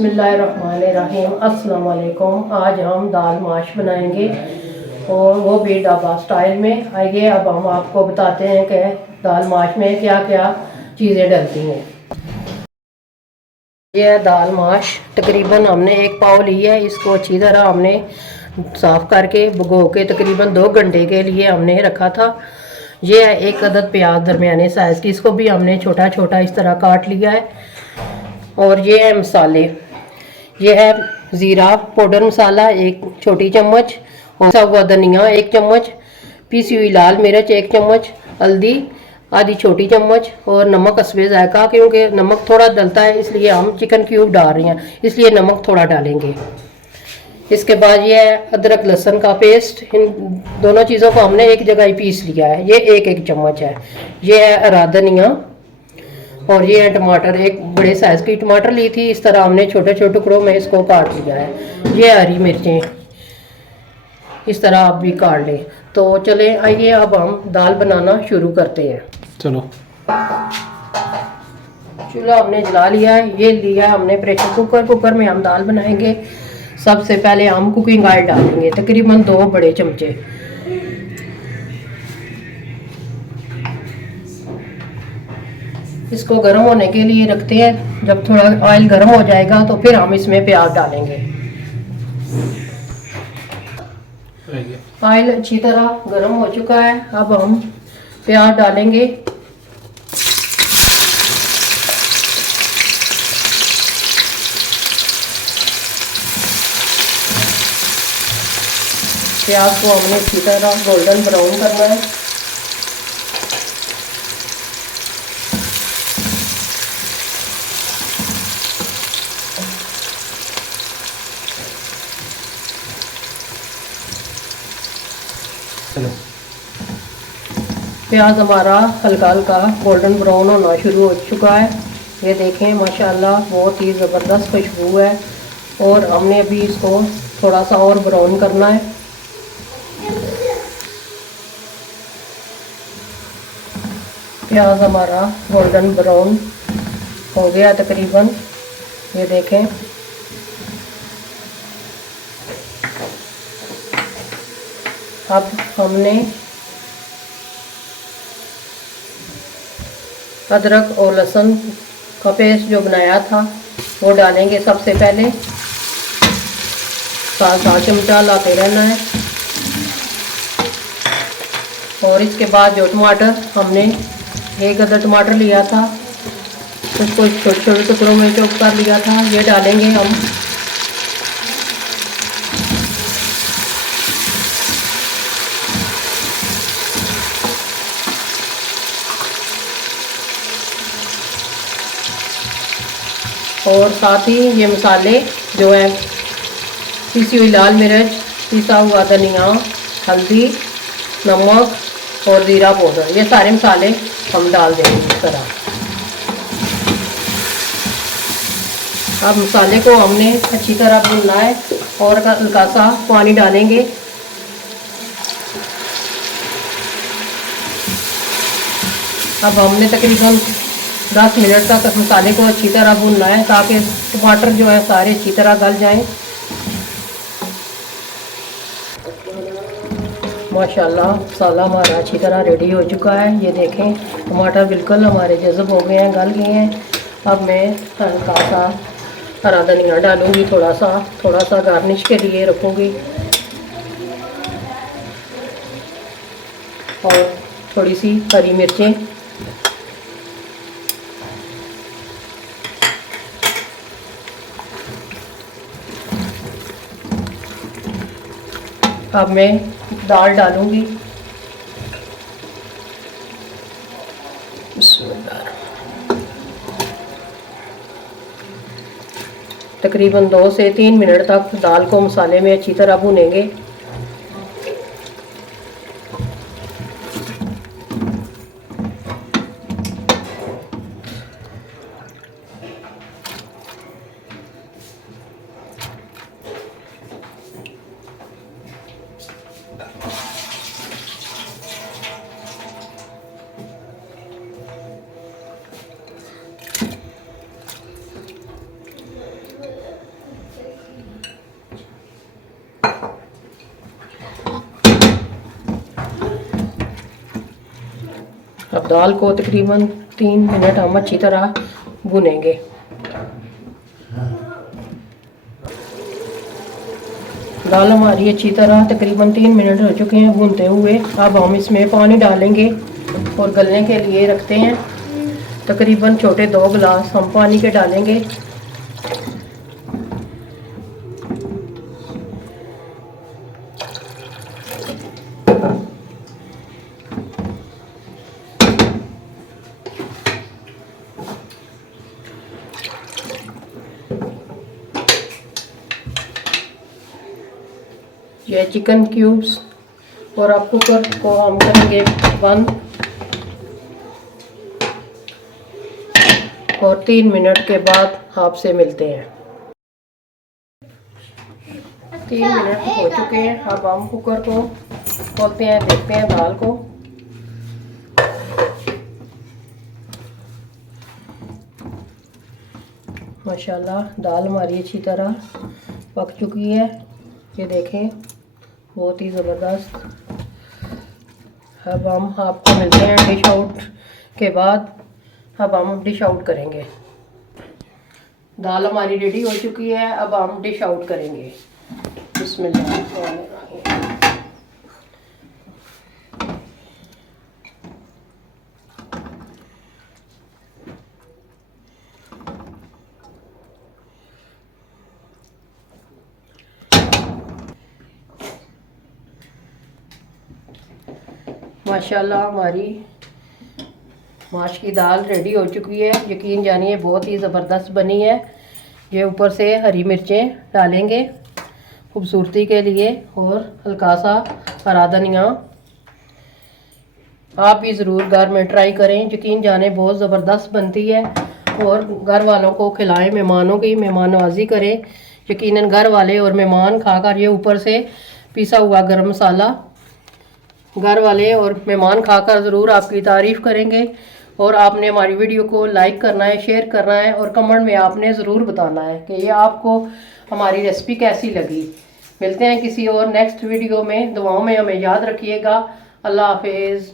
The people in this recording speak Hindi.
बिस्मिल्लाहिर्रहमानिर्रहीम। अस्सलाम वालेकुम। आज हम दाल माश बनाएंगे और वो भी ढाबा स्टाइल में। आइए अब हम आपको बताते हैं कि दाल माश में क्या क्या चीज़ें डलती हैं। यह दाल माश तकरीबन हमने 1 पाव ली है। इसको अच्छी तरह हमने साफ़ करके भिगो के तकरीबन 2 घंटे के लिए हमने रखा था। ये है 1 अदद प्याज दरमियाने साइज़ की, इसको भी हमने छोटा छोटा इस तरह काट लिया है। और ये है मसाले, ये है ज़ीरा पाउडर मसाला 1 छोटी चम्मच, और पिसा हुआ धनिया 1 चम्मच, पीसी हुई लाल मिर्च 1 चम्मच, हल्दी आधी छोटी चम्मच, और नमक हस्बे जायका। क्योंकि नमक थोड़ा डलता है इसलिए हम चिकन क्यूब डाल रहे हैं, इसलिए नमक थोड़ा डालेंगे। इसके बाद ये है अदरक लहसुन का पेस्ट। इन दोनों चीज़ों को हमने एक जगह ही पीस लिया है। ये 1-1 चम्मच है। ये है हरा धनिया, और ये है टमाटर। 1 बड़े साइज़ की टमाटर ली थी, इस तरह हमने छोटे छोटे टुकड़ों में इसको काट लिया है। ये हरी मिर्चें इस तरह आप भी काट लें। तो चले आइए अब हम दाल बनाना शुरू करते हैं। चलो, चूल्हा हमने जला लिया है। ये लिया है हमने प्रेशर कुकर। कुकर में हम दाल बनाएंगे। सबसे पहले हम कुकिंग ऑयल डालेंगे, तकरीबन 2 बड़े चमचे। इसको गर्म होने के लिए रखते हैं। जब थोड़ा ऑयल गर्म हो जाएगा तो फिर हम इसमें प्याज डालेंगे। ऑयल अच्छी तरह गर्म हो चुका है। अब हम प्याज डालेंगे। प्याज को हमने अच्छी तरह गोल्डन ब्राउन करना है। चलो, प्याज हमारा हल्का हल्का गोल्डन ब्राउन होना शुरू हो चुका है। ये देखें माशाल्लाह बहुत ही ज़बरदस्त खुशबू है। और हमने अभी इसको थोड़ा सा और ब्राउन करना है। प्याज हमारा गोल्डन ब्राउन हो गया तकरीबन, ये देखें। अब हमने अदरक और लहसुन का पेस्ट जो बनाया था वो डालेंगे सबसे पहले। 7 चमचा लाते रहना है। और इसके बाद जो टमाटर हमने 1 अदद टमाटर लिया था उसको छोटे छोटे टुकड़ों में चॉप कर लिया था, ये डालेंगे हम। और साथ ही ये मसाले जो है पिसी हुई लाल मिर्च, पिसा हुआ धनिया, हल्दी, नमक और ज़ीरा पाउडर, ये सारे मसाले हम डाल देंगे इस तरह। अब मसाले को हमने अच्छी तरह भूनना है और हल्का सा पानी डालेंगे। अब हमने तकरीबन 10 मिनट तक मसाले को अच्छी तरह भूनना है ताकि टमाटर जो है सारे अच्छी तरह गल जाएं। माशाल्लाह मसाला हमारा अच्छी तरह रेडी हो चुका है। ये देखें टमाटर बिल्कुल हमारे जज़ब हो गए हैं, गल गए हैं। अब मैं हल्का सा हरा धनिया डालूंगी, थोड़ा सा गार्निश के लिए रखूँगी। और थोड़ी सी हरी मिर्चें। अब मैं दाल डालूंगी। तकरीबन 2 से 3 मिनट तक दाल को मसाले में अच्छी तरह भूनेंगे। अब दाल को तकरीबन 3 मिनट हम अच्छी तरह भुनेंगे। दाल हमारी अच्छी तरह तकरीबन 3 मिनट हो चुके हैं भूनते हुए। अब हम इसमें पानी डालेंगे और गलने के लिए रखते हैं। तकरीबन छोटे 2 गिलास हम पानी के डालेंगे। ये चिकन क्यूब्स और आप कुकर को हम करेंगे बंद और 3 मिनट के बाद आपसे मिलते हैं। 3 मिनट हो चुके हैं। अब हम कुकर को खोलते हैं, देखते हैं दाल को। माशाल्लाह दाल हमारी अच्छी तरह पक चुकी है। ये देखें, बहुत ही ज़बरदस्त। अब हम आपको मिलते हैं डिश आउट के बाद। अब हम डिश आउट करेंगे। दाल हमारी रेडी हो चुकी है। अब हम डिश आउट करेंगे। बिस्मिल्लाह। माशाल्लाह हमारी माश की दाल रेडी हो चुकी है। यकीन जानिए बहुत ही ज़बरदस्त बनी है। ये ऊपर से हरी मिर्चें डालेंगे खूबसूरती के लिए और हल्का सा हरा धनिया। आप भी ज़रूर घर में ट्राई करें। यकीन जाने बहुत ज़बरदस्त बनती है और घर वालों को खिलाएं, मेहमानों की मेहमान नवाजी करें। यकीनन घर वाले और मेहमान खाकर, ये ऊपर से पिसा हुआ गरम मसाला, घर वाले और मेहमान खाकर ज़रूर आपकी तारीफ़ करेंगे। और आपने हमारी वीडियो को लाइक करना है, शेयर करना है और कमेंट में आपने ज़रूर बताना है कि ये आपको हमारी रेसिपी कैसी लगी। मिलते हैं किसी और नेक्स्ट वीडियो में। दुआओं में हमें याद रखिएगा। अल्लाह हाफिज़।